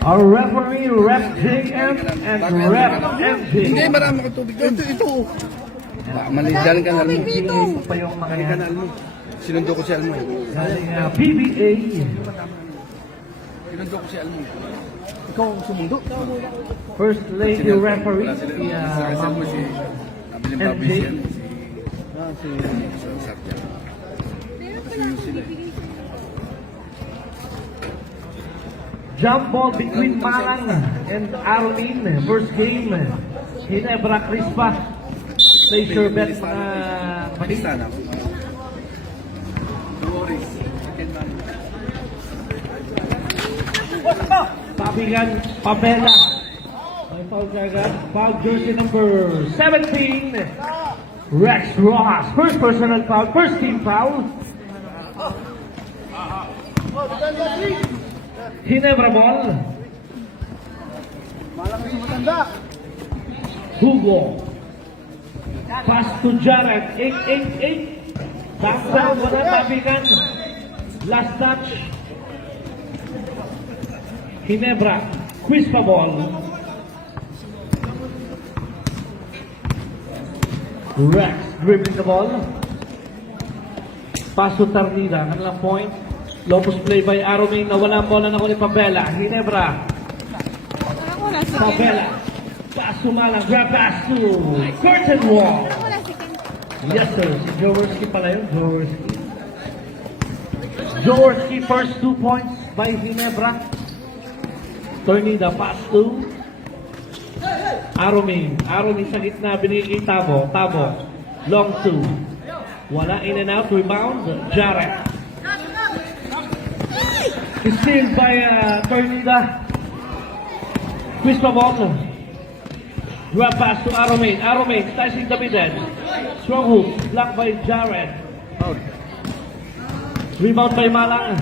Our referee, Rep JM and Rep MJ. Hindi, marami kang tubig doon. Ito. Malidan ka na almo. Hindi pa yung Malidan ka na almo. Sinundo ko si Almo. galing PBA. Sinundo ko si Almo. Ikaw ang sumundo. First lady referee, si Ma'am Nabiling MJ. Babis yan. Si Sarja. Jump ball between Malang and Arlene. First game, Ginebra Crispa. Place your bet mga kapatid. Pakistan ako. No worries. Pabigan, Pabela. May foul kagad. Foul jersey number 17. Rex Rojas. First personal foul. First team foul. Ginebra ball. Hugo. Pass to Jared. 8-8-8. Down, wala Pabigan. Last touch. Ginebra, Crispa ball. Rex dribbling the ball. Pass to Tarnida, kanilang point. Lopus play by Aroming, nawala ang bola na ni Pabela. Ginebra. Pabela. Pass to Malang, grab pass to curtain wall. Yes sir, si Jaworski pala yun, Jaworski. Jaworski first 2 points by Ginebra. Tornida pass to Aroming. Aroming sa gitna, binigay Tabo. Tabo, long 2. Wala, in and out, rebound, Jarek. Steal by Tornida. Crispa ball. Drop pass to Aroming. Aroming, slicing the middle. Strong hook, blocked by Jared. Rebound by Malang.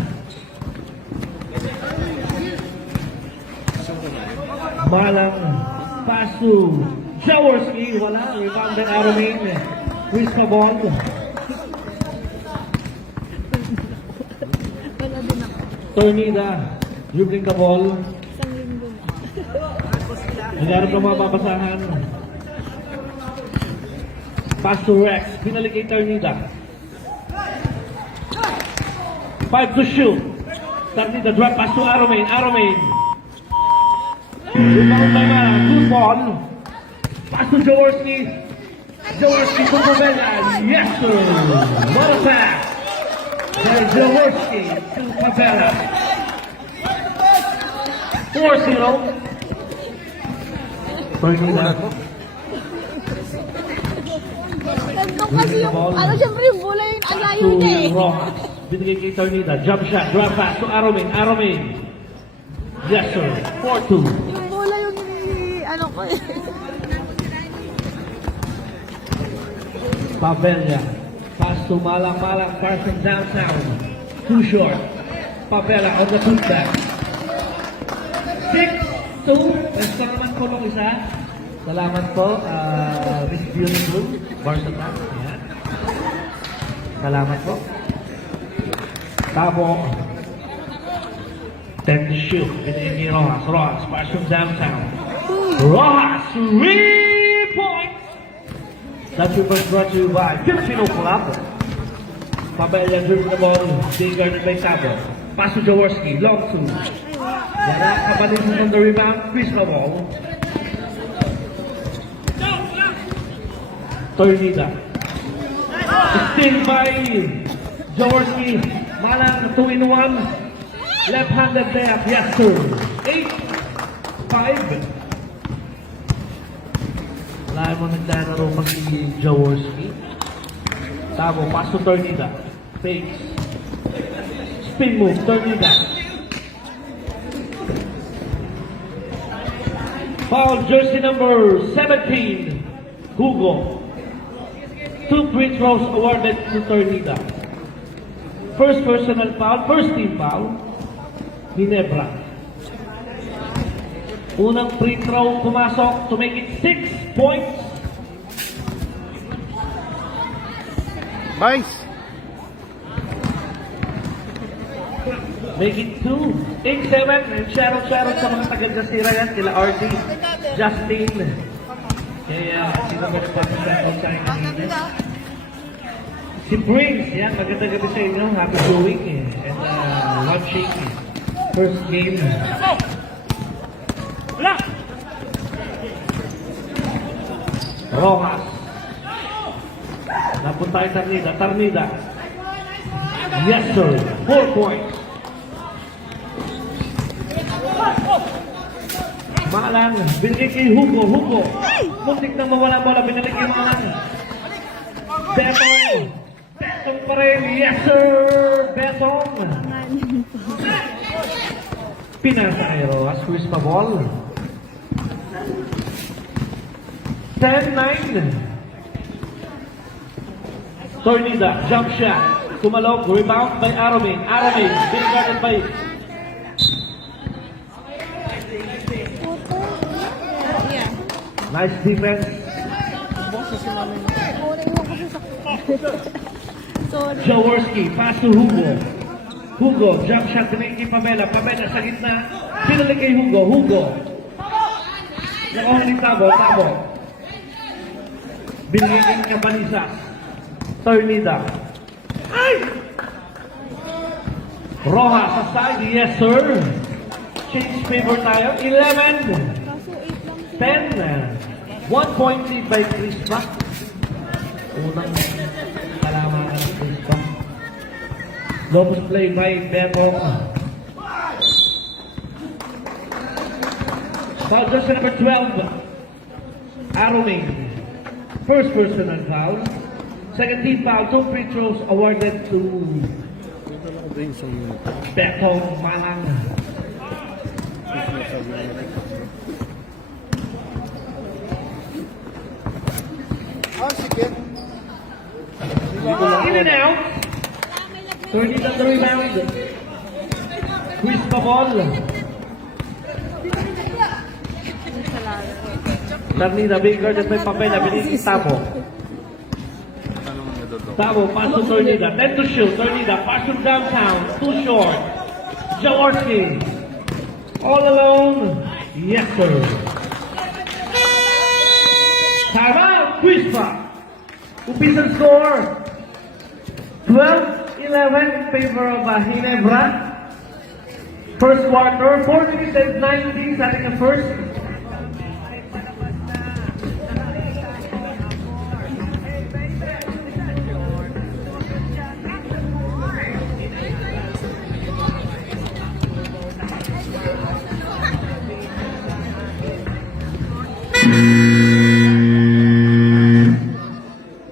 Malang pass to Jaworski. Wala. Rebound by Aroming. Crispa ball. Tornida. Dribbling the ball. Nagharap ng mga babasahan. Pass to Rex. Pinalik kay Tornida. 5 to shoot. Tornida drop pass to Aroming. Aroming. Rebound by Malang. Good ball. Pass to Jaworski. Jaworski to Pabela. Yes sir. What a pass. By Jaworski to Pabela. 4-0. Tornida. Nandun kasi yung, ano syempre yung bola yung alayo To niya eh. Rojas. Binigay kay Tornida. Jump shot. Drop pass to Aroming. Aroming. Yes sir. 4-2. Yung bola yung ano ko eh. Pabella. Pass to Malang. Malang. Carson downtown. Too short. Pabella on the putback. 6-2. Basta naman po nung isa. Salamat po. Miss Beautiful. Barsatan. Ayan. Salamat po. Tabo. 10 to shoot. Binigay kay Rojas. Rojas. Pass from downtown. Rojas. 3 points. That was brought to you by Filipino Club. Pabella dribbling the ball. Being guarded by Tabo. Pass to Jaworski. Long 2. Wala kapatid on the rebound. Crispa ball. Tornida. Still by Jaworski. Malang 2-in-1. Left-handed layup. Yes sir. 8-5. Wala mo naglalaro pa si Jaworski. Tabo. Pass to Tornida. Fakes. Spin move. Tornida. Foul jersey number 17, Hugo. 2 free throws awarded to Tornida. First personal foul, first team foul, Ginebra. Unang free throw pumasok to make it 6 points. Vice. Make it 2. 8-7. And shoutout sa mga taga-Gasira yan. Kila RD, Justin. Kaya, sino ba nagpapasakot sa akin kanina? Si Prince, yan. Maganda gabi sa inyo. Happy showing eh. And watching. First game. Rojas. Napunta kay Tarnida. Tarnida. Yes, sir. 4 points. Maalang. Binigay kay Hugo. Hugo. Muntik na mawala bola. Binigay kay Maalang. Betong. Betong pa rin. Yes, sir. Betong. Pinasa kay Rojas. Quiz pa ball. 10-9. Tornida, jump shot. Kumalog, rebound by Aroming. Aroming, being guarded by nice defense. Sorry. Jaworski, pass to Hugo. Hugo, jump shot, tumingin kay Pamela. Pamela sa gitna. Pinalik kay Hugo. Hugo. Nakahuli Tabo. Tabo. Binigay kay Cabanizas. Tornida. Ay! Rojas sa side. Yes, sir. Change favor tayo. 11. Kaso 8 lang. 10. 1 point lead by Crispa. Unang kalaman ng Crispa. Lopez play by Betong. Foul just number 12. Aroming. First personal foul. Second team foul. 2 free throws awarded to Betong Malang. In and out. 30 on the rebound. Quiz pa ball. Tarnida, being guarded by Pamela. Binigay Tabo. Tabo, pass to Tornida. 10 to shoot. Tornida, pass to downtown. Too short. Jaworski. All alone. Yes, sir. Timeout. Quispa. Upisan score. 12-11 in favor of Ginebra. First quarter. 4 minutes and 19 starting the first.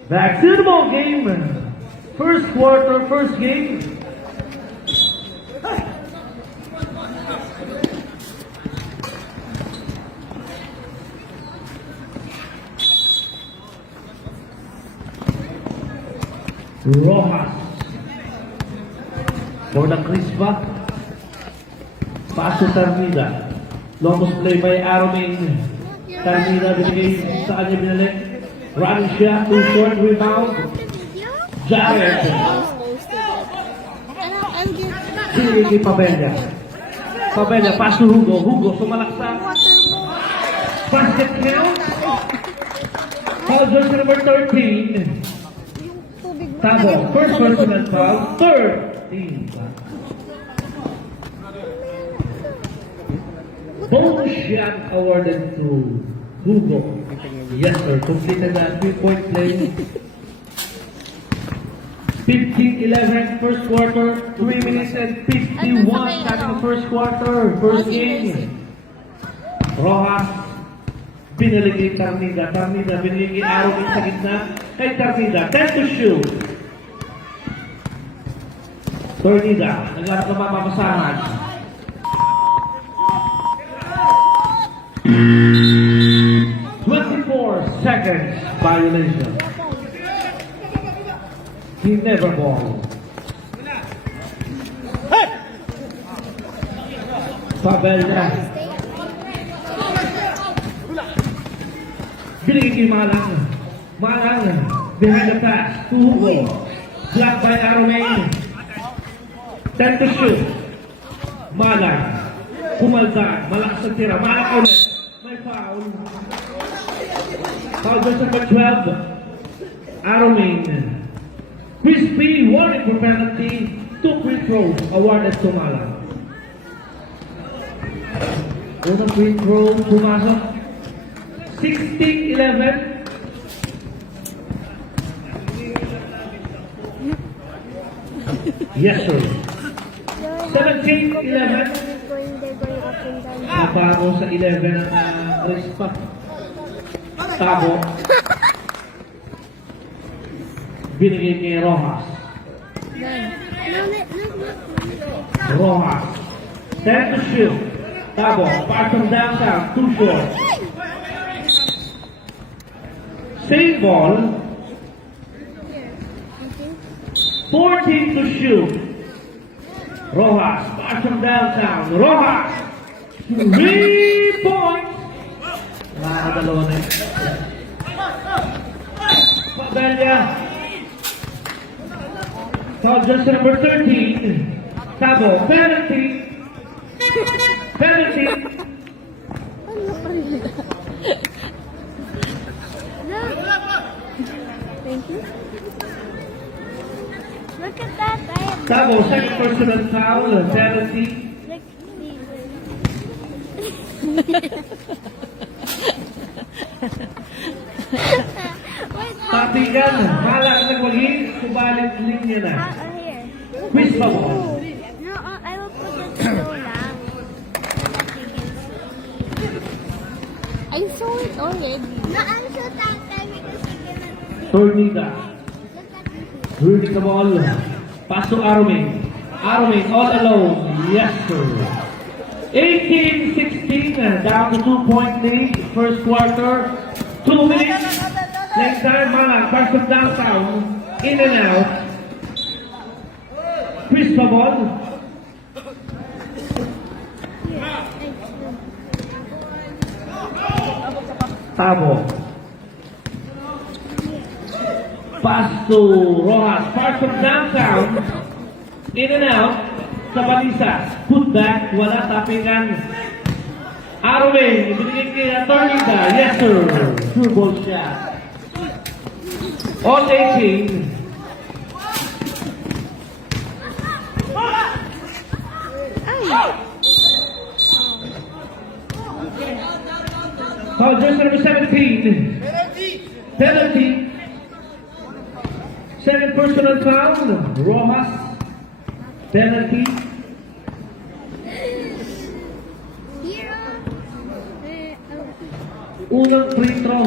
Back to the ball game. First quarter, first game. Rojas for the Crispa. Pass to Tarnida. Longos play by Aroming. Tarnida binigay sa kanya binalik. Running shot, too short, rebound. Jared. Binigay kay Pabella. Pabella, pass to Hugo. Hugo, sumalaksak. Basket count. Foul jersey number 13. Tabo, first personal foul, third team. Bonus shot awarded to Hugo. Yes, sir. Completed that 3-point play. 15-11 first quarter. 3 minutes and 51 starting the first quarter. First game. Rojas. Binalik kay Tarnida. Tarnida binalik kay Aroming sa gitna. Kay Tarnida. 10 to shoot. Tornida. Naglarap na mamasahan. Seconds violation. He never ball. Pabella. Binigay kay Malang. Malang. Behind the pass. To Hugo. Blocked by Aroming. 10 to shoot. Malang. Pumaldan. Malakas ang tira. Malang ulit. May foul. Foul versus number 12. Aroming. Crispy. Warning for penalty. 2 free throws awarded to Malang. Unang free throw. Pumasok. 16-11. Yes, sir. 17-11. Napago sa 11 ang Rispa. Tabo. Binigay kay Rojas. Rojas. 10 to shoot. Tabo. Pass from downtown. Too short. Same ball. 14 to shoot. Rojas, pass from downtown. Rojas, 3 points. Nakakadalawa na yun. Pabella. Foul just number 13. Tabo, penalty. Penalty. Thank you. Look at that. Tabo, second personal foul, penalty. Patigan, malak nagwagi, subalit linya na. Here. Quiz pa mo. No, I will put it slow lang. I saw it already. No, I'm so tired because I cannot. Tornida, Look at this. hurling the ball. Pass to Aroming. Aroming all alone. Yes, sir. 18-16, down to 2-point lead. First quarter, 2 minutes. Next time, Malang, pass from downtown. In and out. Chris Pabon. Tabo. Pass to Rojas. Pass from downtown. In and out. Sa Balisas. Put back. Wala tapingan. Arwin. Ibinigay kay Tornida. Yes, sir. True ball shot. All 18. Foul just number 17. Penalty. Second personal foul. Rojas. Penalty. Unang free throw.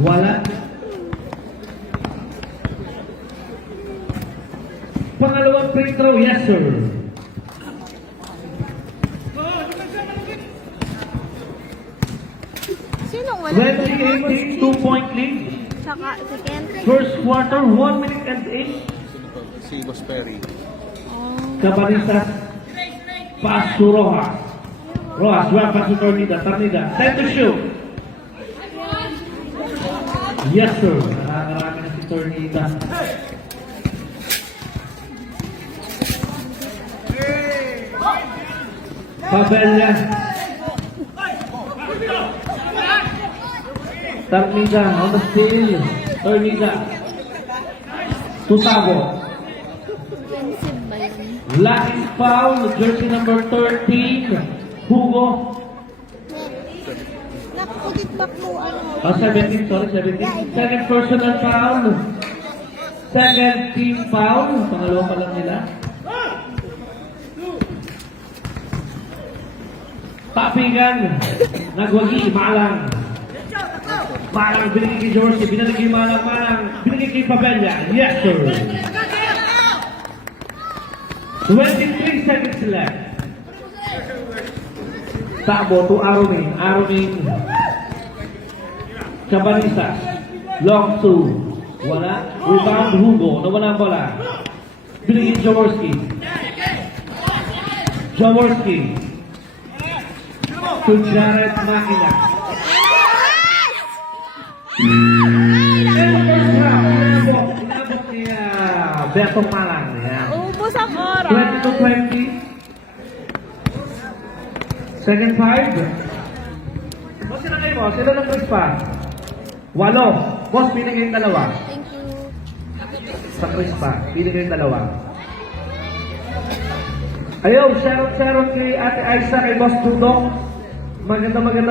Wala. Pangalawang free throw. Yes, sir. Sino wala? 20-18, 2-point lead. Saka second. First quarter, 1 minute and 8. Si Boss Perry. Cabarisas. Pass to Rojas. Rojas, well pass to Tornida. Tornida, 10 to shoot. Yes, sir. Nakakarami na si Tornida. Pabella. Tornida on the steal. Tornida. Tutabo. Offensive ba yun? Lacking foul, jersey number 13. Hugo. Nakakudit back mo ano? Oh, 17, sorry, 17. Second personal foul. Second team foul. Pangalawa pa lang nila. Papigan. Nagwagi, Malang. Malang, binigay kay George. Binigay kay Malang, Malang. Binigay kay Pabella. Yes, sir. 23 seconds left. Tabo to Aroming. Aroming. Cabarisas. Long two. Wala. Rebound Hugo. Nawala ang bola. Binigay Jaworski. Jaworski. To Jared Makina. Inabot ni Beto Malang. Yan. Ubus ang oras. 22-20. Second 5. Boss, sila kayo mo? Sila lang Chris pa? 8. Boss, pili kayong dalawa. Thank you. Sa Chris pa. Pili kayong dalawa. Ayaw, shoutout kay Ate Aisa, kay Boss Dudok. Magandang gabi.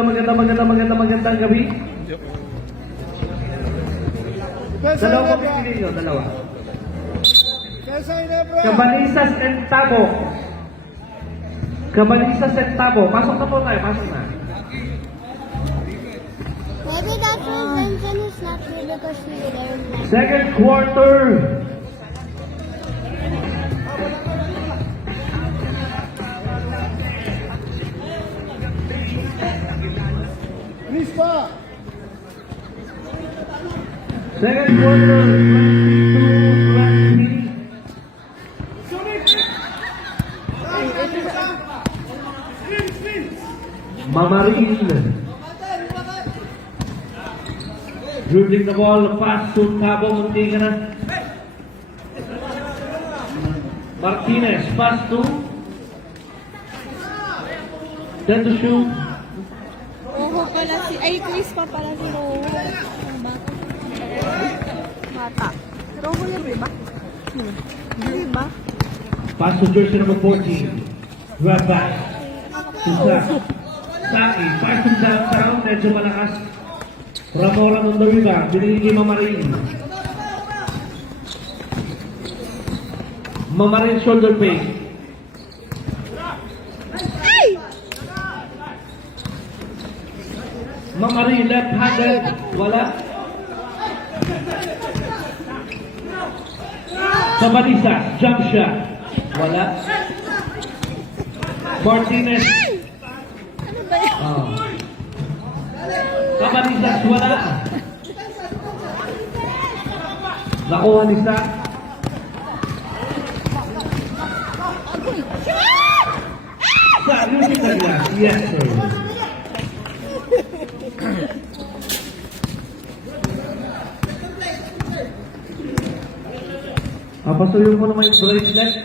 Dalawa po pili nyo, dalawa. Cabalisas and Tabo. Cabalisas and Tabo. Pasok na po tayo, pasok na. Maybe that Vincent is not here because we learned that. Second quarter. Second quarter, 22-23. Mamaril. Dribbling the ball, pass to Tabo, munti ka na. Martinez, pass to. Then to shoot. Roho pala si... Ay, Chris pa pala si Roho. Ang bata. Bata. Roho yan, di ba? Di ba? Pass to jersey number 14. Grab back. To Zach. Saki, pass to downtown, medyo malakas. Ramora on the rebound, binigay kay Mamarin. Mamarin shoulder fake. Mamarin left-handed, wala. Cabanisa, jump shot, wala. Martinez. Ano ba yan? Oh. Cabanisa, wala. Nakuha ni Sa. Sa, using the glass. Yes, sir. Pasuyo mo naman yung bracelet.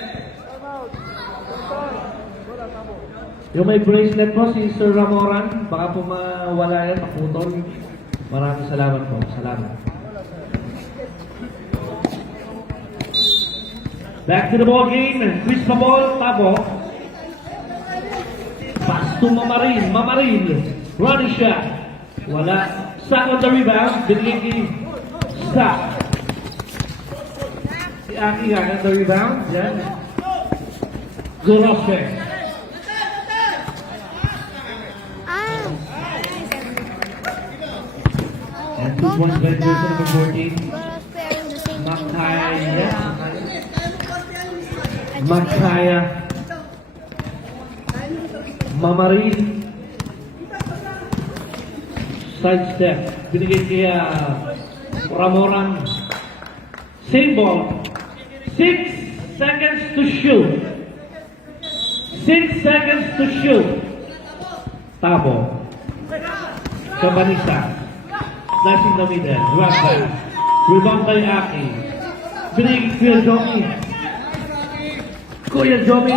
Yung may bracelet po, si Sir Ramoran, baka po mawala yan, maputol. Maraming salamat po. Salamat. Back to the ball game. Chris pa ball, Tabo. Pass to Mamarin. Mamarin. Running shot. Wala. Sa on the rebound. Binigay kay Sa. Si Aki on the rebound. Yan. Gorospe. And this one's by jersey number 14. Makaya. Makaya. Mamarin. Side step. Binigay kay Ramoran. Same ball. 6 seconds to shoot. 6 seconds to shoot. Tabo. Cabanisa. Slash in the middle. Drop back. Rebound kay Aki. Binigay Kuya Jomi. Kuya Jomi.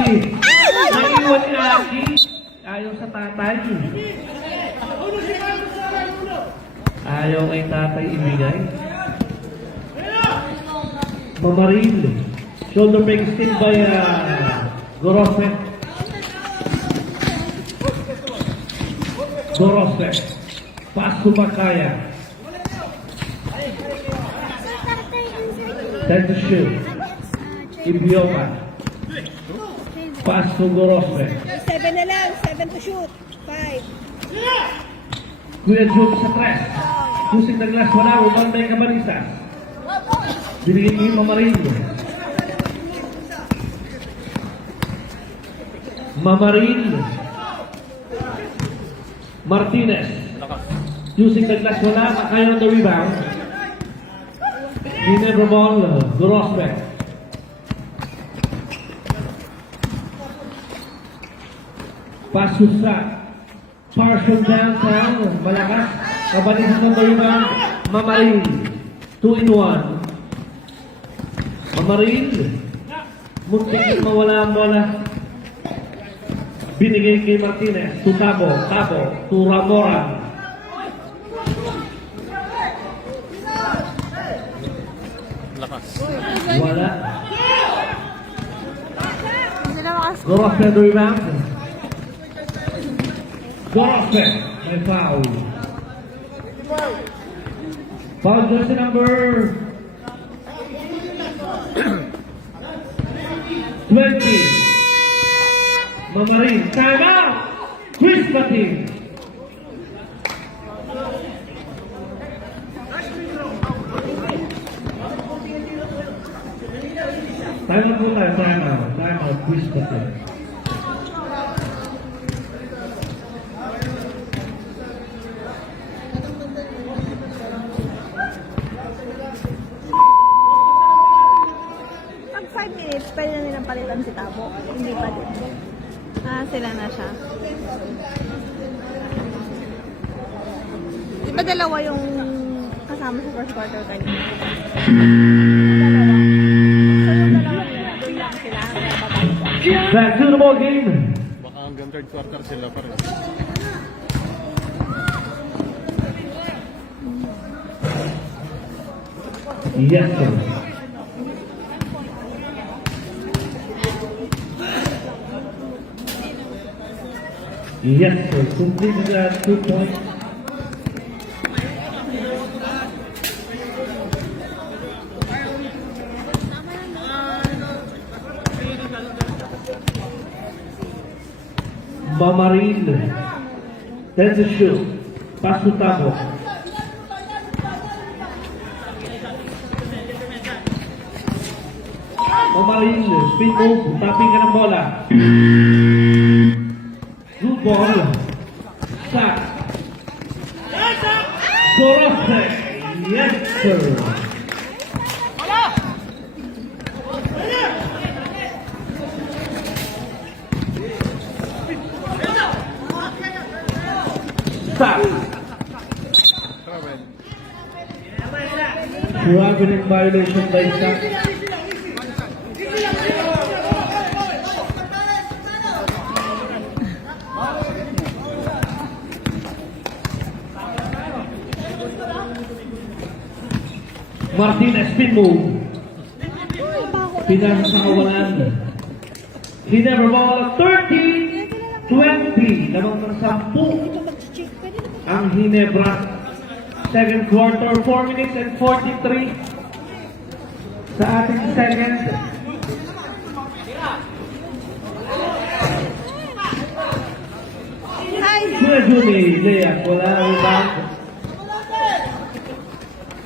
Naiwan ni Aki. Ayaw sa tatay. Ayaw kay tatay ibigay. Mamaril. Shoulder break still by Gorospe. Gorospe. Pass to Makaya. Then to shoot. Ibiopa. Pass to Gorospe. 7 na lang, 7 to shoot. 5. Kuya Jun sa tres. Pusing na glass, wala. Ubang na yung Cabanisa. Binigay kay Mamarin. Mamarin. Martinez. Using the glass, wala. Makaya on the rebound. Ginebra ball, Gorospe. Pass to Sa. Partial downtown, malakas. Cabanisa on the rebound. Mamarin. 2-in-1. Mamarin. Muntik mawala ang bola. Binigay kay Martinez. To Tabo. Tabo. To Ramoran. Wala. Hindi na makas... Gorofe the rebound. Gorofe. May foul. Foul jersey number 20. Mamarin. Time out. Chris Patin. Time out po tayo. Time out. Time out. Chris Patin. Pag 5 minutes, pwede na nilang palitan si Tabo. Hindi pa din. Ah, sila na siya. Di ba dalawa yung kasama sa first quarter kanina? Dalawa. So yung dalawa nila, doon lang sila hanggang babalik. Back to the ball game. Baka hanggang third quarter sila pa rin. Yes, sir. Yes, sir. Completed that 2 points. Mamarin. 10 to shoot. Pass to Tabo. Mamarin. Speed move. Tapping ka ng bola. Good ball. Shot. Gorofe. Yes, sir. Stop. Grabe ng violation by Shaq. Martinez spin move. Pinasa sa kawalan. He never ball 30-20. Lamang ng 10 ang Hinebra. Second quarter, 4 minutes and 43 sa ating second. Kuya Juni, Lea, wala rebound.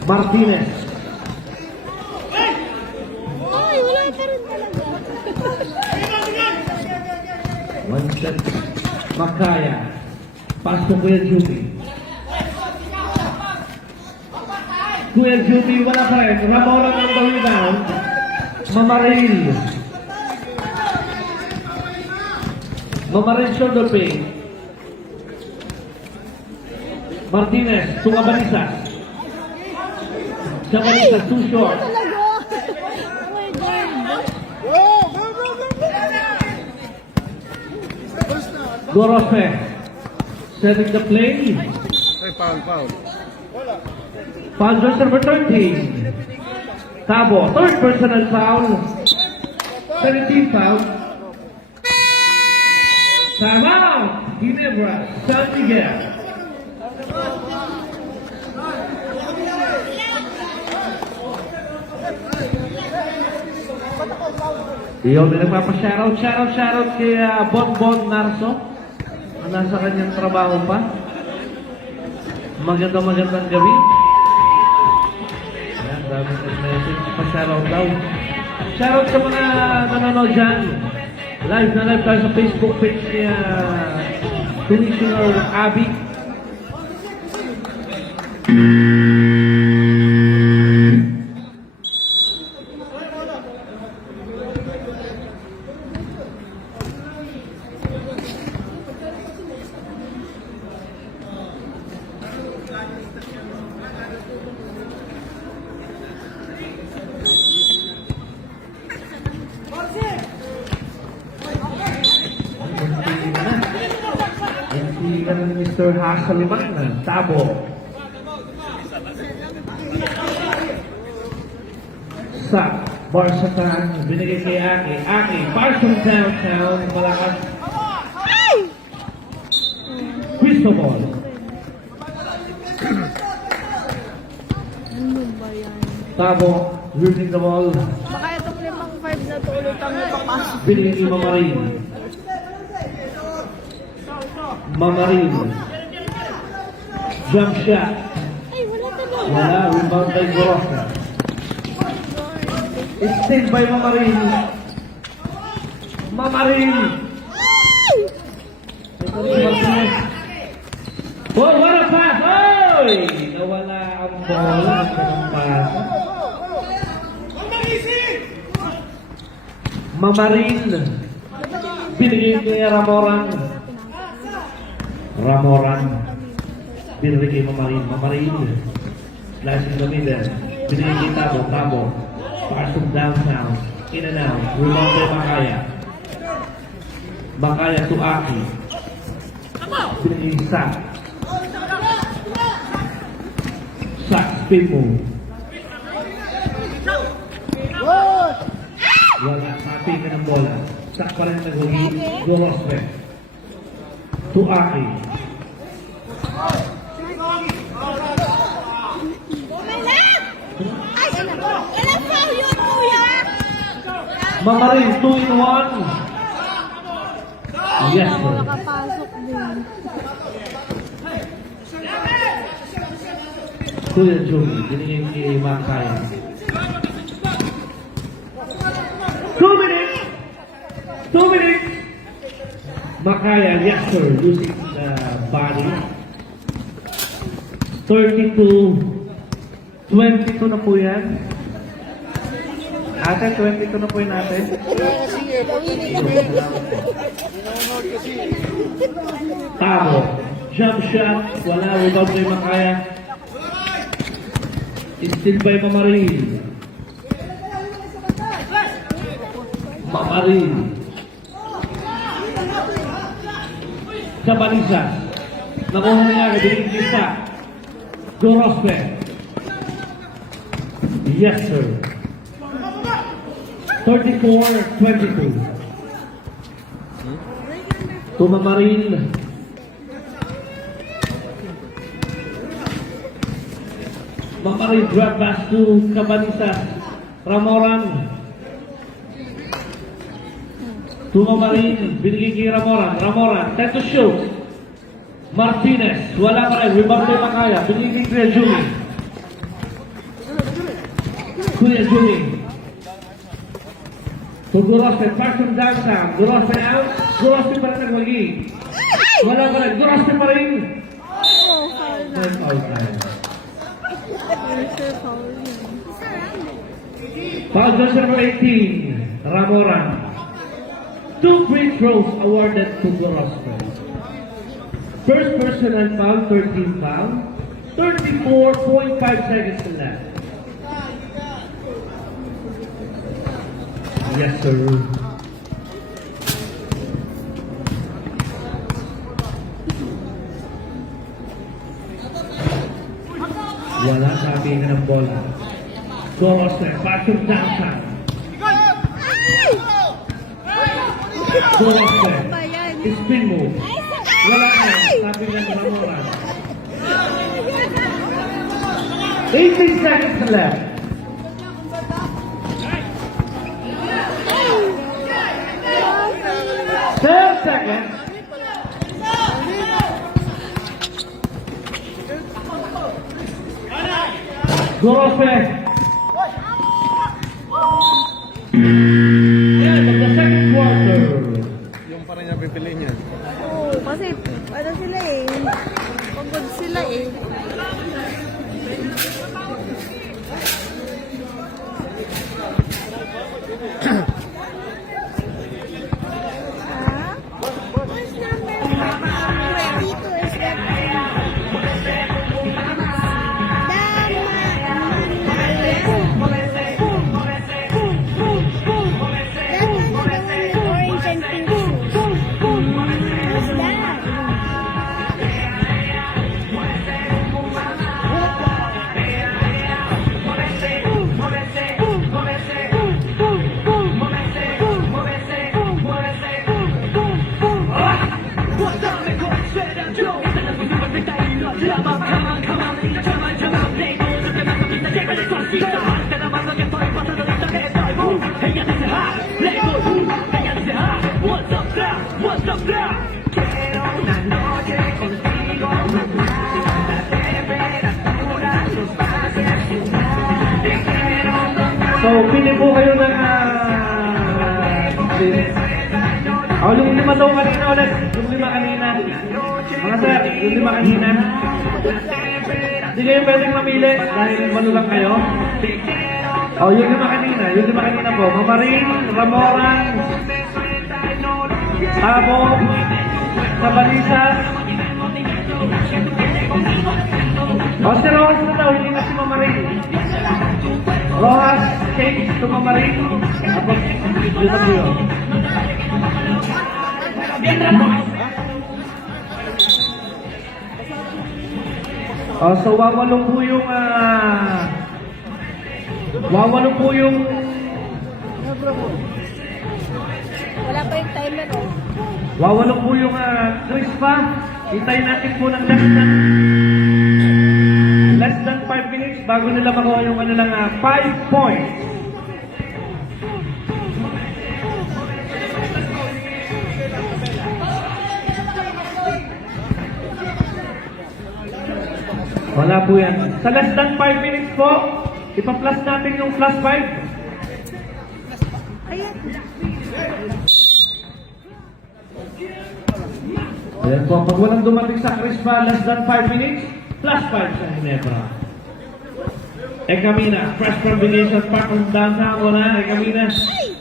Martinez. Ay, wala pa rin talaga. One set. Makaya. Pass to Kuya Juni. Kuya Juni, wala pa rin. Ramora ng the rebound. Mamaril. Mamaril shoulder pain. Martinez, to Cabanisas. Cabanisas, too short. Talaga. Oh my God. Gorofe. Setting the play. Ay, foul. Foul just number 13. Tabo, third personal foul. 17 foul. Time out. Ginebra, San Miguel. Iyon na nagpapa-shoutout kay Bonbon Narso na nasa kanyang trabaho pa. Magandang gabi. Ayan, dami message pa-shoutout daw. Shoutout sa mga nanonood dyan. Live tayo sa Facebook page ni Commissioner Abby. ka na ni Mr. Hasaliman. Tabo. Sa Barsatan, binigay kay Aki. Aki, Barson downtown, malakas. Cristobal. Ano ba yan? Tabo, losing the ball. Baka itong 5 na to ulit ang napapasok. Binigay kay Mamarin. Mamarin. Jump shot. Ay, wala talaga. Wala, rebound by Gorosa. Still by Mamarin. Mamarin. Oh, what a pass! Oy! Nawala ang bola. Ang pass. Mamarin. Binigay kay Ramoran. Ramoran. Binigay kay Mamarin. Mamarin. Last in the middle. Binigay kay Tabo. Tabo. Pasok downtown. In and out. Rebound by Makaya. Makaya to Aki. Binigay Sak. Sak spin move. Wala, happy ka ng bola. Sak pa rin nag-huli. Gorospe. To Aki. Ay, wala pa yun, kuya! Mamarin, 2 in 1. Yes, Ako sir. nakapasok din. Kuya Joey, binigay kay Makaya. 2 minutes! 2 minutes! Makaya, yes sir, losing the body. 22 na po yan. Ate, 22 na po yan ate. Tabo. Jump shot. Wala. Rebound kay Makaya. Still by Mamarin. Mamarin. Sa Balisa. Nakuha niya. Binigay isa. Gorospe. Yes, sir. 34-22. Tumamarin. Mamarin drop pass to Cabanisa. Ramoran. Tumamarin. Binigay kay Ramoran. Ramoran. Time to shoot. Martinez. Wala pa rin. Rebound kay Makaya. Binigay kay Kuya Juni. Kuya Juni. To Gorospe. Pass from downtown. Gorospe out. Gorospe pa rin nagwagi. Wala pa rin. Gorospe pa rin. Oh, foul na. Time out time. Sir, foul yun. Foul just number 18, Ramoran. 2 free throws awarded to Gorospe. First personal foul, 13 foul. 34.5 seconds left. Yes, sir. Wala sabi nga ng bola. Gorospe, pasok downtown. Gorospe, Ba yan? spin move. Wala ka, sabi nga ng Ramoran. 18 seconds left. Third seconds. Gorospe. End of the second quarter. Yung pa rin yung pipili niya. Oo, kasi ano sila eh. Pagod sila eh. What's number 22 is that? That one, the one with orange and pink shoes. What's that? So, pili po kayo ng yung lima daw kanina ulit. Yung lima kanina. Mga sir, yung lima kanina. Hindi kayo pwedeng mamili dahil malo lang kayo. Yung lima kanina. Yung lima kanina po. Mamarin, Ramoran, Abo, Sabalisa. Si Rojas na daw, hindi na si Mamarin. Rojas, Cake, to Mamarin. Tapos, dito tayo. So wawalong po yung Wala pa yung timer, oh. wawalong po yung crispa. Hintayin natin po ng less than 5 minutes bago nila makuha yung 5 points. Wala po yan. Sa less than 5 minutes po, ipa-plus natin yung plus 5. Ayan. Ayan po, pag walang dumating sa crispa, less than 5 minutes, plus 5 sa Ginebra. Ekamina, fresh combination pack from downtown. Wala, Ekamina. Meron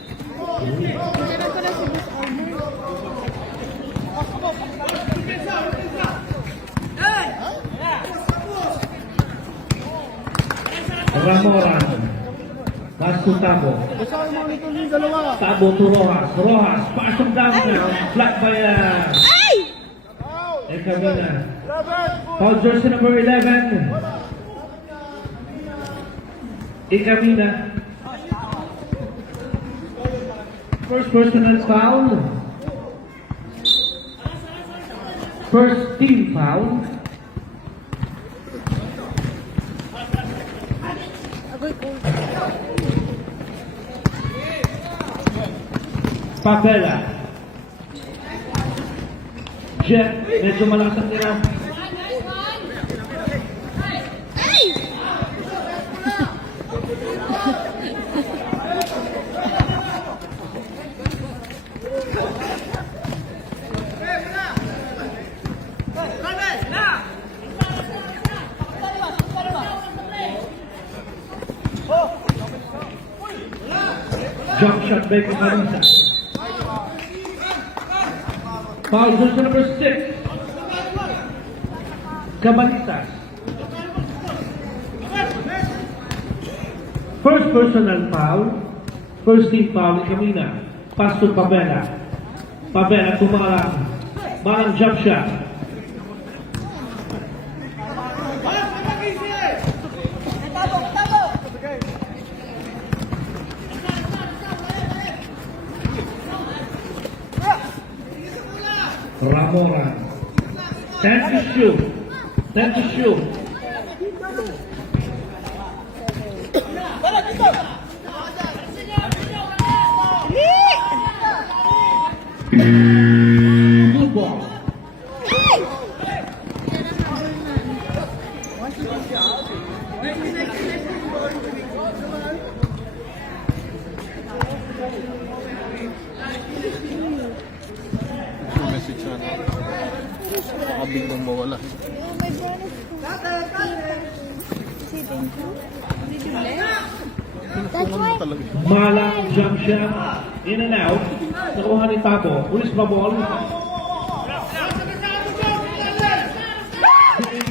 ko na si Miss Almer. Ramoran. Paso Tabo. Tabo to Rojas. Rojas, pass from downtown. Flat by Ekamina. Foul jersey number 11. Ekamina. First personal foul. First team foul. Agoy ko. Papela. Jet, medyo malakas ang tira. Jump shot by Cabalisa. Foul jersey number 6. Cabalisa. First personal foul. First team foul, Camina. Pass to Pabela. Pabela kumalang. Malang jump shot. Ramoran. 10 to shoot. 10 to shoot. Good ball. Message na. Baka biglang mawala. Oh, my bonus. Si thank you. Did you bless? That's why. Talaga. Malang jump shot. In and out. Nakuha ni Tabo. Ulis pa ball.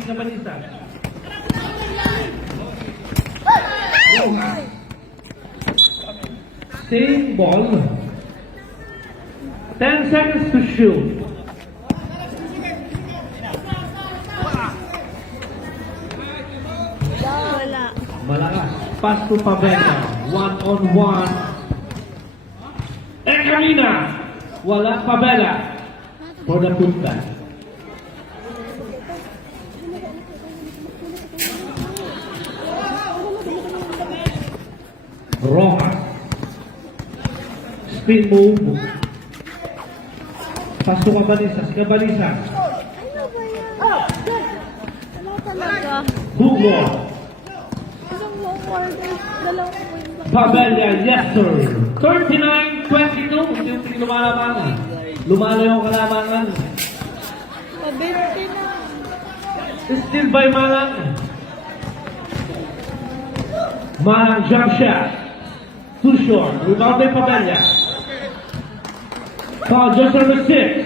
Cabalisa. Same ball. 10 seconds to shoot. Wala. Malakas. Pass to Pabena. 1-on-1. Ekamina. Wala Pabela. For the punta. Rojas. Spin move. Pass to Cabalisa. Cabalisa. Ano ba yan? Wala talaga. Hugo. Isang long order. Dalawang point lang. Pabella, yes sir. 39-22. Unti-unti lumalamangan. Lumalayo ang kalamangan. Pabente na. Still by Malang. Malang jump shot. Too short. Rebound by Pabella. Foul just number 6.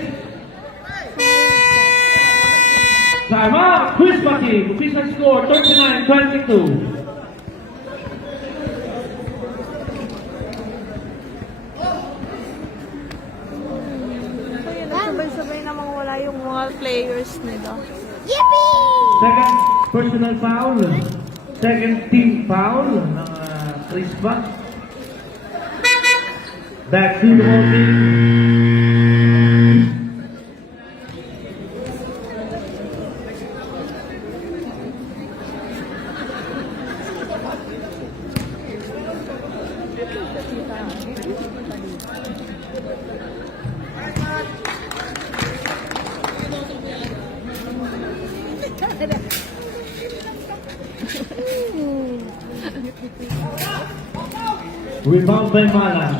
Time out. Crispa team. Official score 39-22. Ayun, nagsabay-sabay namang wala yung mga players nila. Yippee! Second personal foul. Second team foul ng Crispa. Back to the whole team. Rebound by Malang.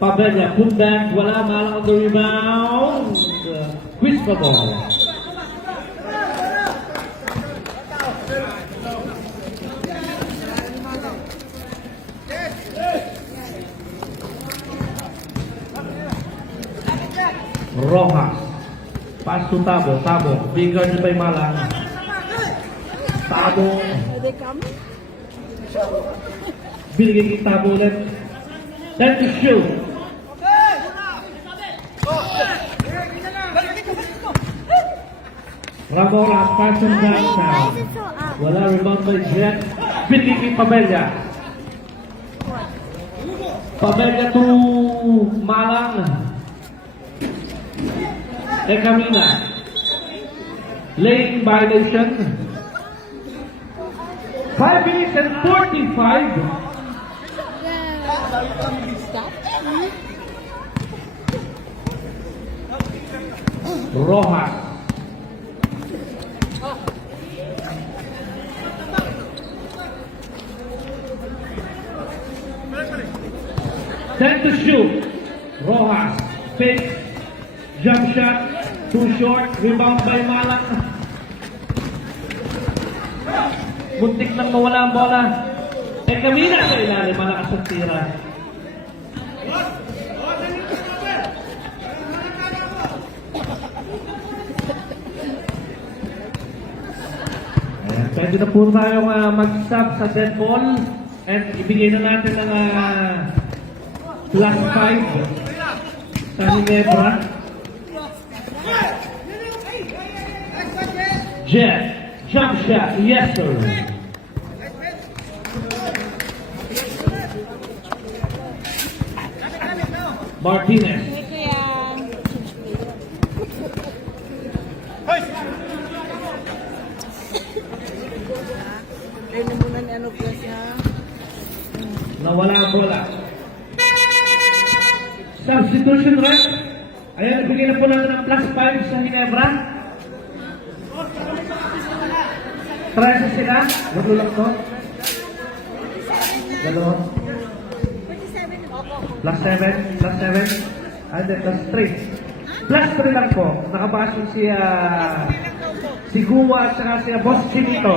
Pabella, put back. Wala, Malang on the rebound. Crispa ball. Rojas. Pass to Tabo. Tabo. Being guarded by Malang. Tabo. Are they coming? Binigay kay Tabo ulit. Time to shoot. Ramola, pass and Why downtown. is it so up? Wala, rebound by Jet. Binigay kay Pabella. Pabella to Malang. Camina. Lane violation. 5 minutes and 45. Rojas. Time to shoot. Rojas. Fake. Jump shot. Too short. Rebound by Malang. Muntik nang mawala ang bola. Camina sa ilalim. Malakas ang tira. Ayan, pwede na po tayong mag-stop sa dead ball. And ibigay na natin ng plus 5 sa Ginebra. Jet, jump shot, yes sir. Martinez, Ito yan. Ayun na muna ni ano plus ha. nawala ang bola. Substitution rep. Ayan, nagbigay na po natin ng plus 5 sa Ginebra. 13 sila. Walo lang to. Dalawa. Plus 7. Plus 7. And then plus 3. Plus 3 lang po. Nakabasyon si Guwa at saka si Boss Chinito.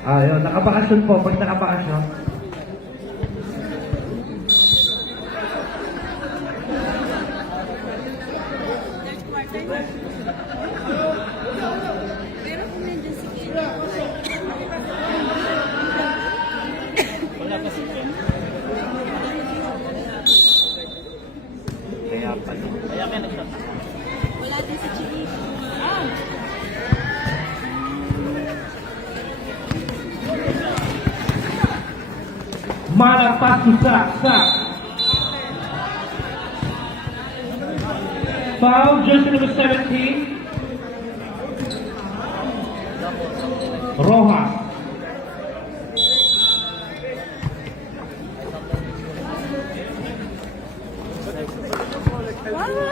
Yun. Nakabakasyon po. Pag nakabakasyon. Wala din si Chili. Malang pass to Sak. Foul, jersey number 17. Rojas. Wala.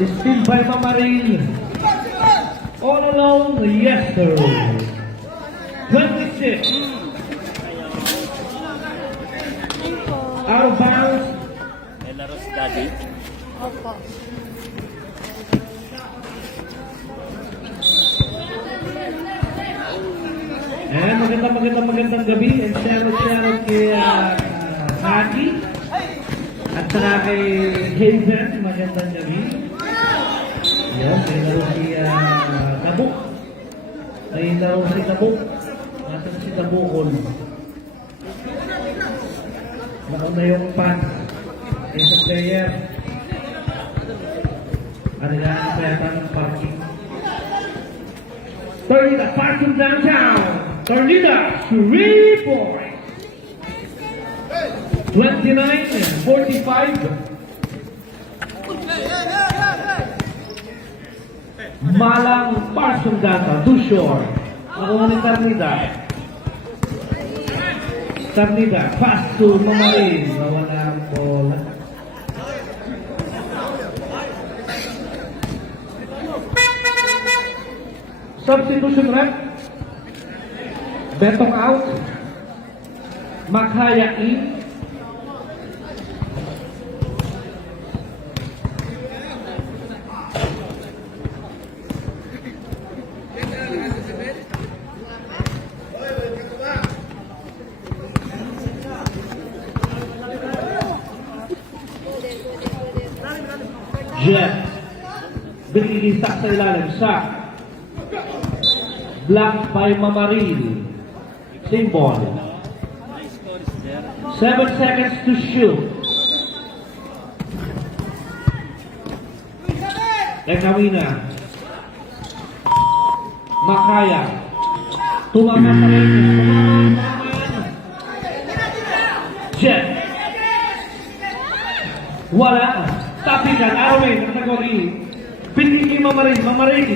Still by Mamarin. All alone, yes sir. 26. Ay po. Out of bounds. Opo. And magandang gabi. And shoutout kay Haki. At saka kay Hazen. Magandang gabi. Yan, may laro si Tabuk. May laro si Tabuk. Nasaan si Tabukol? Nauna yung pants. Isang player. Ano yan? Kaya ng parking. Tornida, passing downtown. Tornida, 3 points. 29-45. Malang passing data, too short. Nakuha ni Tornida. Tornida, pass to Mamarin. Nawala ang bola. Substitution rep. Betong out. Makaya in. Jet. Binilisa sa ilalim sa blocked by Mamaril. Same ball. 7 seconds to shoot. Ekawina. Makaya. Tumakas sa rin. Jet. Wala. Tapikan. Arwin. Kategori. Pinigil Mamaril. Mamaril.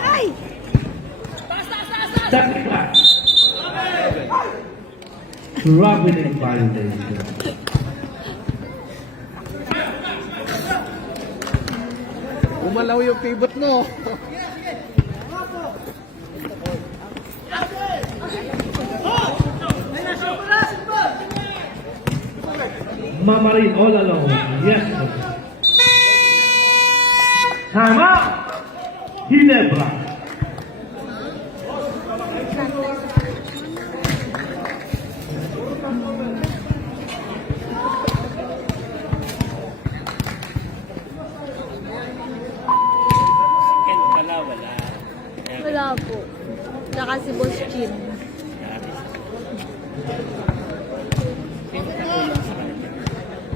Ay! Technical. Traveling violation. Umalaw yung pivot mo. Mamarin all alone. Yes. Time out. Ginebra. Wala po. Tsaka si Boss Chin.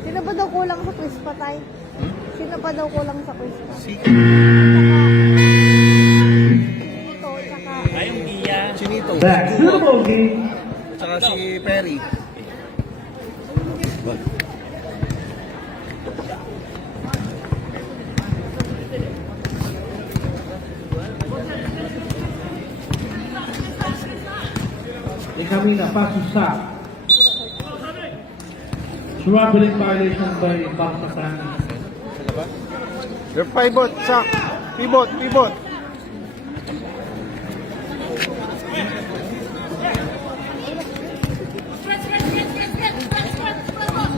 Sino ba daw kulang sa quiz pa, Tay? Sino pa daw kulang sa quiz pa? Chinito, tsaka... Chinito. Back to the ball game. Tsaka si Perry. Ikamina, paso sa traveling violation by Baksatan. Your pivot, sack. Pivot, pivot.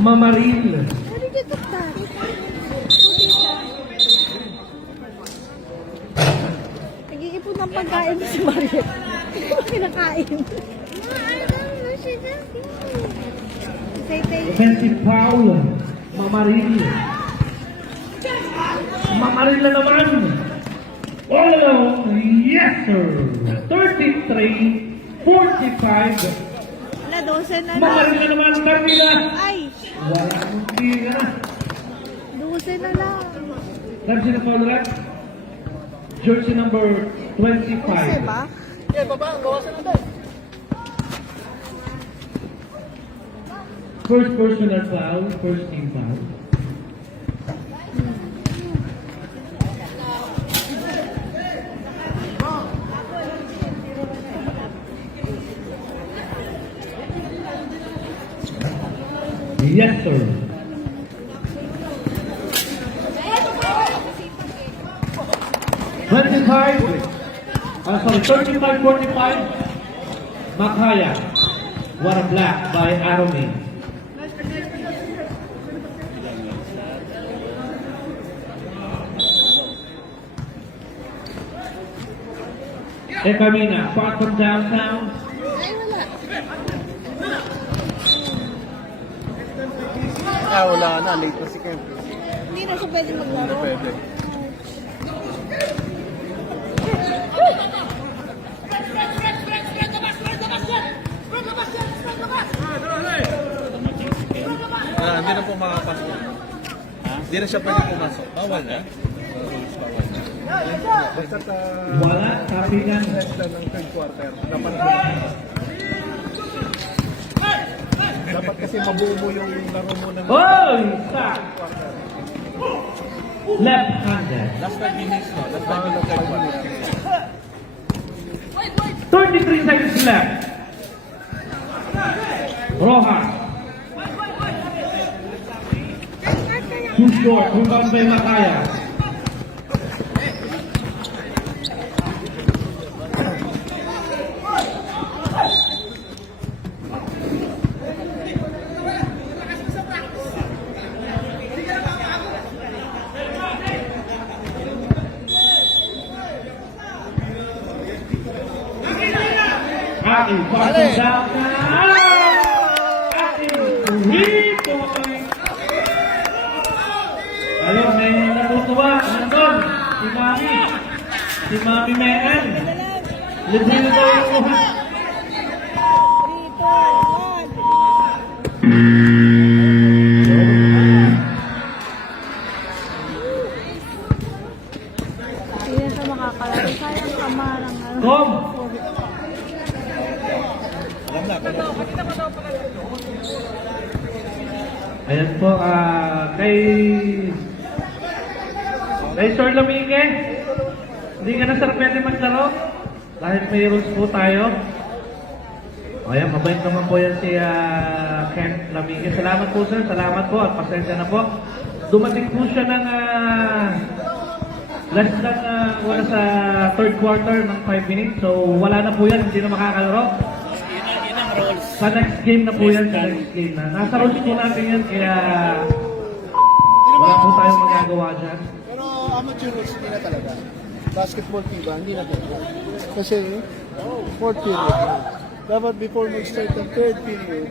Mamaril. Ano dito, Tay? Nag-iipon ng pagkain si Mariet. Hindi mo kinakain. Offensive foul. Mamaril. Mamaril na naman. All alone. Yes, sir. 33-45. Wala, 12 na lang. Mamaril na naman. Carmina. Ay, Wala akong tira. 12 na lang. Jersey na foul rep. Jersey number 25. Kasi ba? First personal foul, first team foul. Yes, sir. 35-45, Makaya. What a black by Arumi. Ekamina, far from downtown. Ay, wala. Wala na. Late pa si Kemp. Hindi na siya pwede maglaro. Pwede. Hindi na po makapasok. Hindi na siya pwede pumasok. Bawal na. Basta Wala, sabi niya. ng third quarter. Dapat kasi mabuo mo yung laro mo ng Oh, stop. Left-handed. last 5 minutes, no? Last 5 minutes third quarter. 33 seconds left. Rojas. Too short. Rebound by Makaya. Aking passing down. Aking 3-point. Ayun, may natutuwa. Nandun, si Mami. Si Mami Mehan. Libre na daw yung kuha. 3, 2, 1. Hindi na siya makakalaro. Sayang kamarang. Kom! Ayan po, kay Sir Lamingue, hindi ka na sir pwede maglaro dahil may rules po tayo. Ayan, mabait naman po yan si Ken Lamingue. Salamat po sir, salamat po at pasensya na po. Dumating po siya ng less than wala sa third quarter ng 5 minutes. So wala na po yan, hindi na makakalaro. Sa next game na po yan, sa next game na. Nasa rules po natin yan, kaya wala po tayong magagawa dyan. Pero amateur rules hindi na talaga. Basketball FIBA, hindi na talaga. Kasi fourth period na. Dapat before mag-start ng third period,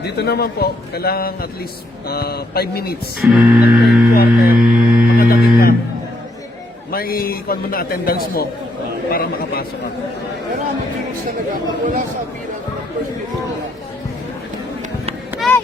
dito naman po, kailangan at least 5 minutes ng third quarter, makadating ka. May kung mo na attendance mo para makapasok ka. Pero amateur rules talaga, pag wala sa pinag ng first period na. Hey!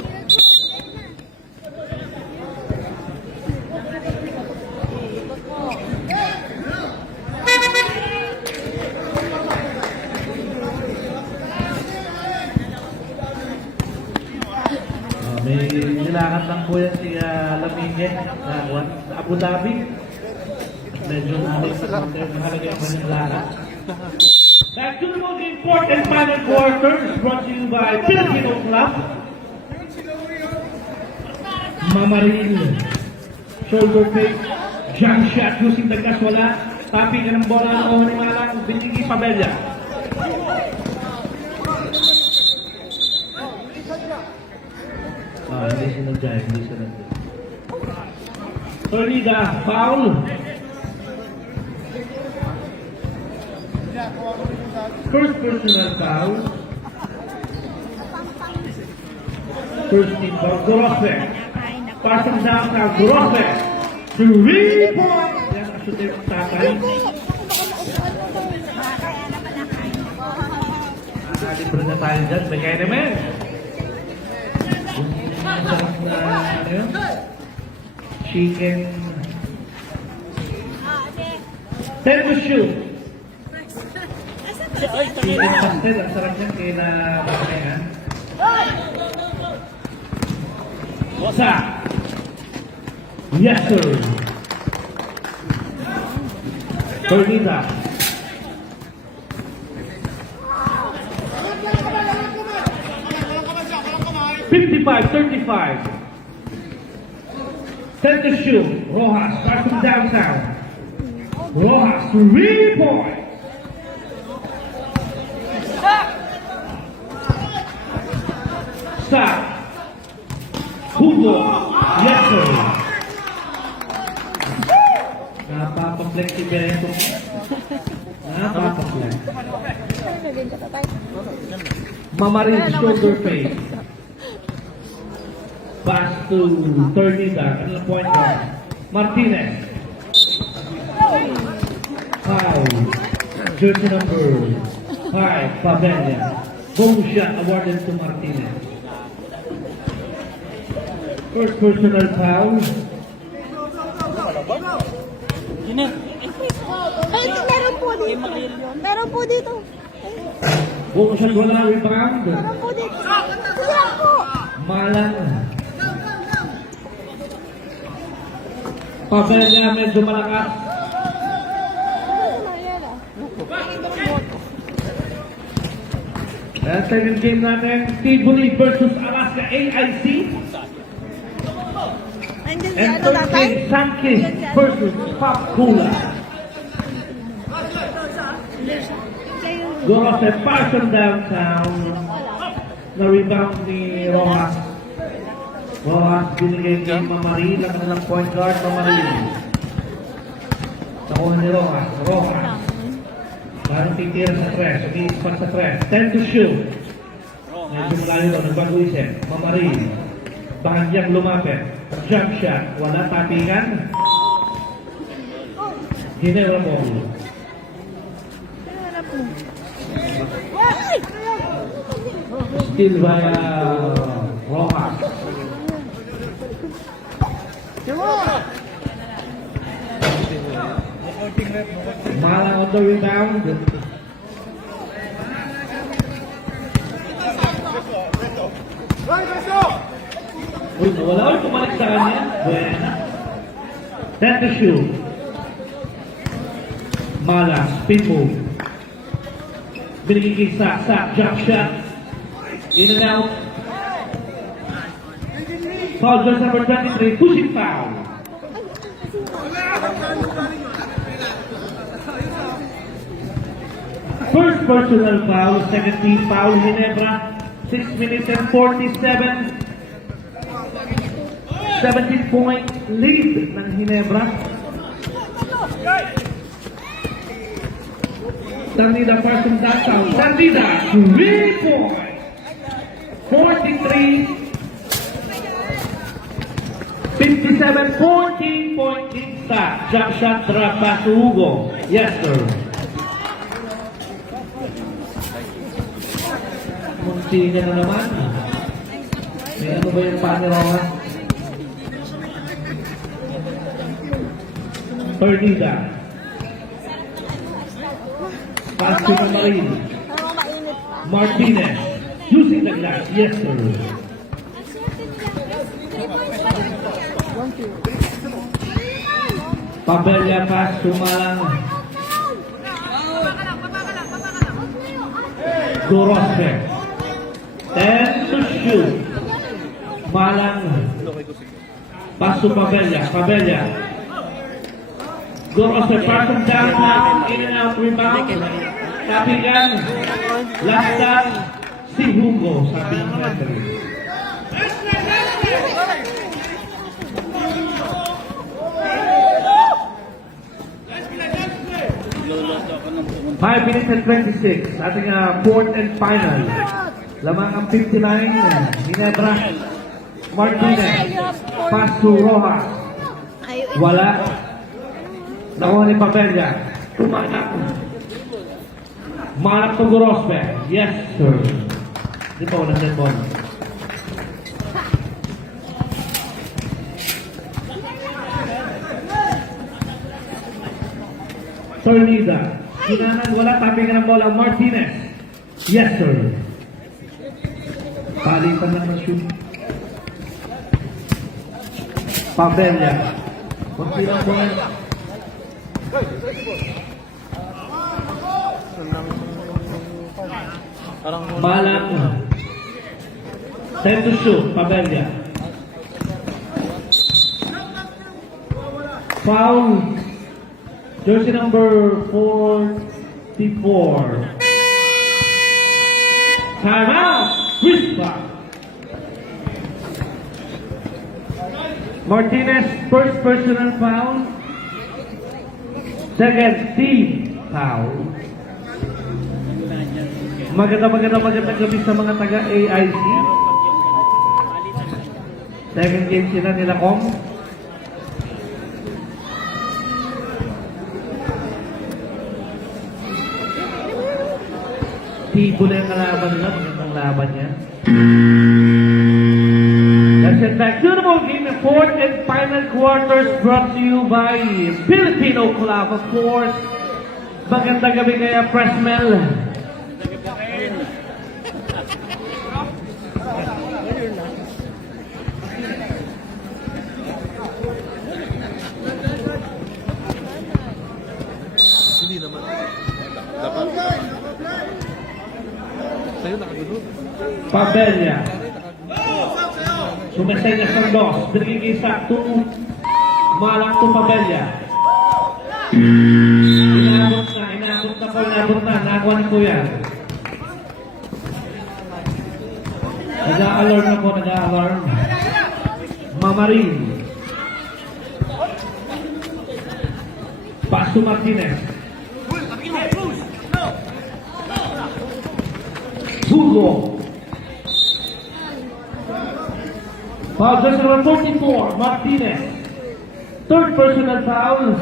May nilakad lang po yan si Lamingue sa Abu Dhabi. Medyo mahalaga yung kanyang lakad. Back to the most important final quarter is brought to you by Filipino Club. Mamaril. Shoulder fake. Jump shot using the gas. Wala. Tapping ka ng bola ng ni Malang. Binigi Pabella. Hindi sinadya. Hindi sinadya. Tornida. Foul. First personal foul. First team foul. Gorospe. Passing down now. Gorospe. 3 points. Yan ang shoot ng tatay. Libre na tayo dyan. May kaya naman. Masarap na ano yun? Chicken. Time to shoot. Chicken pastel. Ang sarap yan kaya na bakayan. Wasa. Yes, sir. Tornida. $55-35. Set to shoot. Rojas starts from downtown. Rojas, 3 points. Stop. Hugo. Yes, sir. Napapaflex si Beto. Napapaflex. Mamarin, shoulder fade. Pass to Ternida. Ano point guard? Martinez. Foul. Jersey number 5, Pavella. Bonus shot awarded to Martinez. First personal foul. Ay, meron po dito. Meron po dito. Bonus shot, wala rebound. Meron po dito. Sige po. Malang. Pavella medyo malakas. At second game natin, Tivoli versus Alaska AIC. Andyan si And ano third natay? game, Sankey versus Pop Cola. Goros at Parson downtown. Na-rebound ni Rojas. Rojas binigay kay Mamari. Lakas ng point guard, Mamari. Nakuha ni Rojas. Rojas. Parang titira sa tres. Umiispan sa tres. 10 to shoot. Medyo malayo doon. Nagbago isip. Mamari. Bahagyang lumapit. Jump shot. Wala tapingan. Ginera ball. Still by Rojas. Malang on the rebound. Uy, wala ulit kumalik sa kanya. Buena. 10 to shoot. Malang, spin move. Binigay Sak, jump shot. In and out. Foul just number 23, pushing foul. First personal foul, second team foul, Ginebra. 6 minutes and 47. 17-point lead ng Ginebra. Ternida first from downtown. Ternida, 3 points. 43. 57, 14-point lead start. Jump shot, drop pass to Hugo. Yes, sir. Munti niya na naman. May ano ba yung panirawa? Ternida. Pass to Marin. Martinez. Using the glass. Yes, sir. Pabella pass to Malang. Gorospe. 10 to shoot. Malang. Pass to Pabella. Pabella. Gorospe pass from downtown. In and out rebound. Tapigan. Last shot. Si Hugo sa pinag-entry. Five minutes and 26. Ating fourth and final. Lamang ang 59. Ginebra. Martinez. Pass to Rojas. Wala. Nakuha ni Pabella. Tumanak. Manak to Gorospe. Yes, sir. Di pa walang net ball. Ternida. Kinanan, wala. Taping ka ng bola. Martinez. Yes, sir. Palitan lang ng shoot. Pabella. Kunti lang bola. Malang. 10 to shoot. Pabella. Foul. Jersey number 44. Time out! Whisper! Martinez, first personal foul. Second, team foul. Magandang gabi sa mga taga-AIC. Second game sila nila, Kong. Tibo na yung kalaban nila. Magandang laban yan. Let's get back to the ball game. The fourth and final quarters brought to you by Filipino Club, of course. Magandang gabi kaya, Presmel. Hindi naman. Dapat. Sa'yo nakagulo. Pabella. Sumesenyas ng dos. Binigay-isa. Malang to Pabella. Inabot na. Nagawa ni Kuya. Nag-a-alarm na po, nag-a-alarm. Mamarin. Paso Martinez. Hugo. Foul just number 44, Martinez. Third personal foul.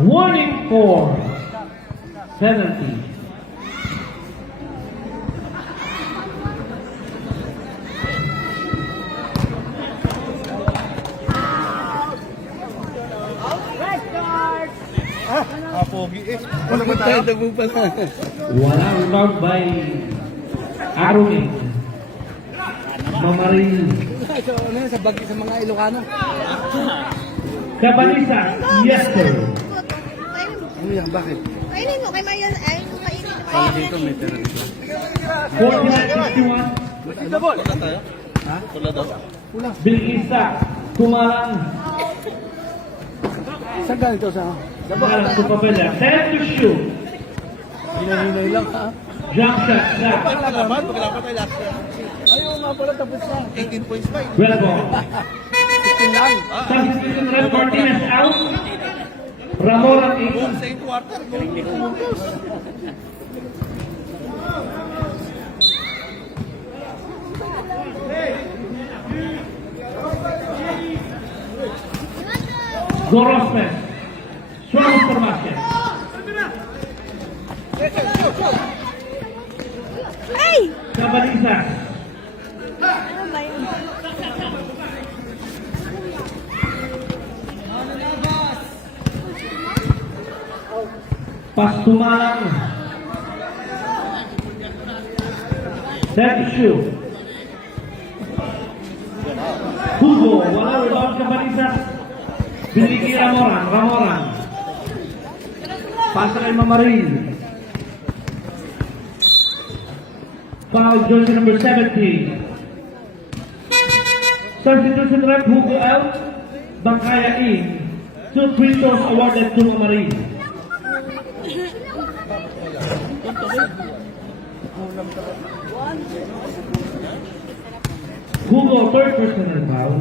Warning for penalty. Pogi eh. Wala ba tayo? Walang rebound by Arwin. Mamarin. Sa bagi sa mga Ilocano. Cabanisa. Yes, sir. Ano yan? Bakit? Kainin mo kay Mayan. Ay, kainin mo. Para dito may pera dito. 49-61. Wala tayo? Ha? Wala daw. Bilgisa. Kumalang. Saan ganito sa... Kumalang to Pabella. Set to shoot. Hinahinay lang ha? Jump shot. Shot. Pagkalaban tayo last year. Ayaw nga pala tapos na. 18 points pa eh. Red ball. 15 lang. Substitution Red Martinez out. Ramon in. Same quarter. Gorosmes. Strong formation. Ay! Cabanisa. Ano ba yun? Pastumalang. Set to shoot. Hugo. Wala rebound Cabanisa. Binigay Ramoran. Pasa kay Mamarin. Foul jersey number 17. Substitution rep Hugo out. Bangkaya in. 2 free throws awarded to Mamarin. Hugo, third personal foul.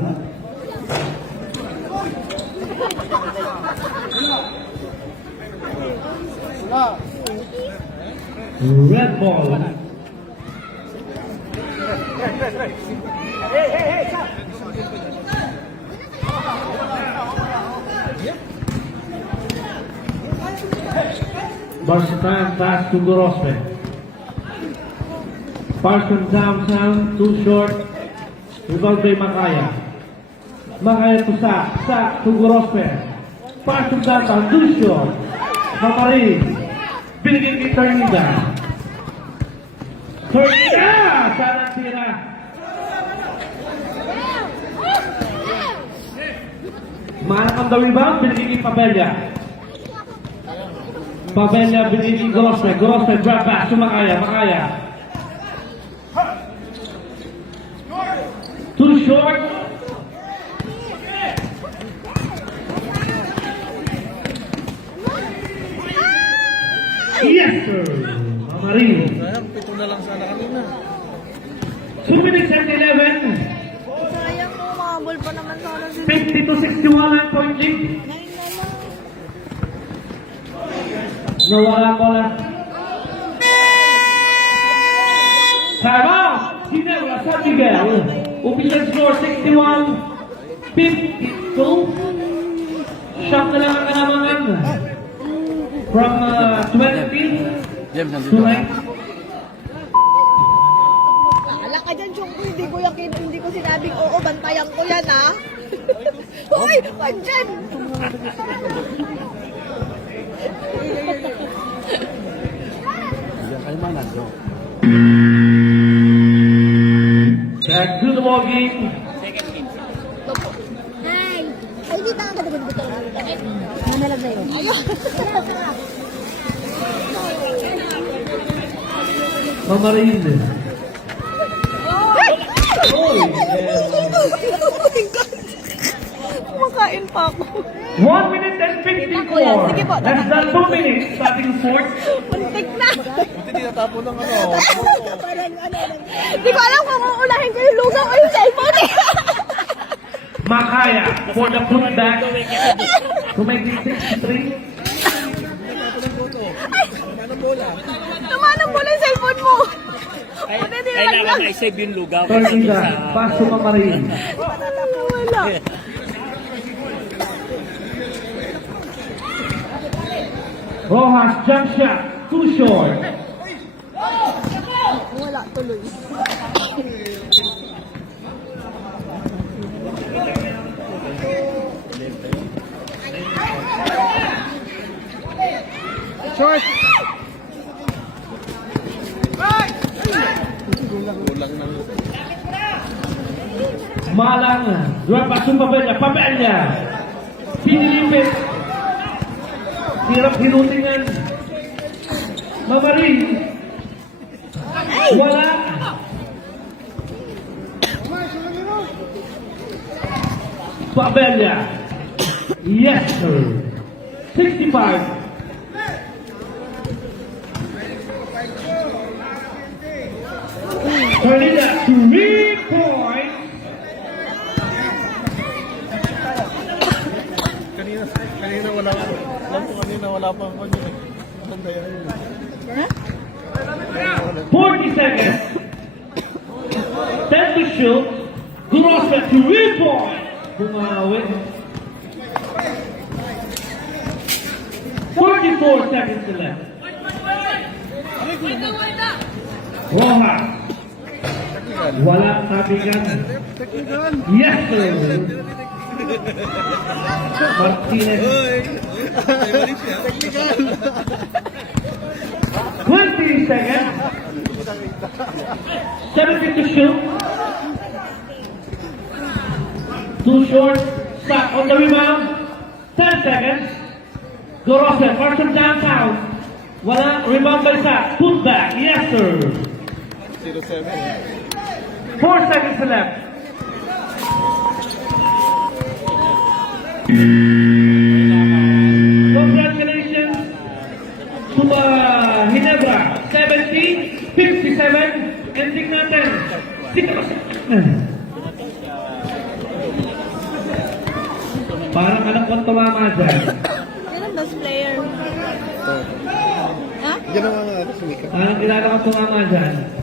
Red ball. Barsetime pass to Gorospe. Pass from downtown, too short. Rebound by Makaya. Makaya to Sa to Gorospe. Pass from downtown, too short. Mamarin. Binigay kay Ternida. Sana tira. Manakam daw rebound, binigay kay Pabella. Pabella binigay kay Gorospe. Drop back to Makaya. Too short. Yes, sir. Mamarin. Sayang, 7 na lang sana kanina. 2 minutes and 11. Sayang mo, mahabol pa naman sana sila. 50-61 point lead. 9 na lang. Nawala ko lang. Time out! Ginebra, San Miguel. Official score 61-52. Shot na lang ang kanamangan. From 20 to 9. Ala ka dyan, Chong. Hindi ko sinabing oo, bantayan ko yan, ha? Hoy, wag dyan! Diyan kayo manado. Check to the ball game. Ay! Ay, di ba ang kadagat-gat lang? Nanalag na yun. Mamarin. Oh my God! Kumakain pa ako. 1 minute and 54. Sige po. Less than 2 minutes. Starting fourth. Muntik na. Buti di natapon ng ano. Hindi ko alam kung uulahin ko yung lugaw o yung cellphone eh. Makaya for the putback to make it 63. Tumanang bola yung cellphone mo. Buti di lang Kailangan ma-save yung lugaw. Tornida, paso Mamarin. Wala. Rojas jump shot. Too short. Wala tuloy. Short! Kulang ng... Malang. Dua paso Pabella. Pabella. Pinilipit. Hirap hinutingan. Mamarin. Wala. Pabella. Yes, sir. 65. Tornida, 3 points. Kanina wala pa. Alam ko kanina wala pa ako yun. Ganda yan. 40 seconds. 10 to shoot. Grossa, 3 points. Bumawi. 44 seconds left. Rojas. Wala tabigan. Yes, sir. Martinez. 20 seconds. 7 to shoot. Too short. Stop on the rebound. 10 seconds. Gorosa, first from downtown. Wala, rebound by Sa. Put back. Yes, sir. 0-7. 4 seconds left. Congratulations to Ginebra. 70-57. Ending natin. 6. Parang alam kong tumama dyan. Yan ang best player. Ha? Yan ang mga sumika. Parang kilala kong tumama dyan.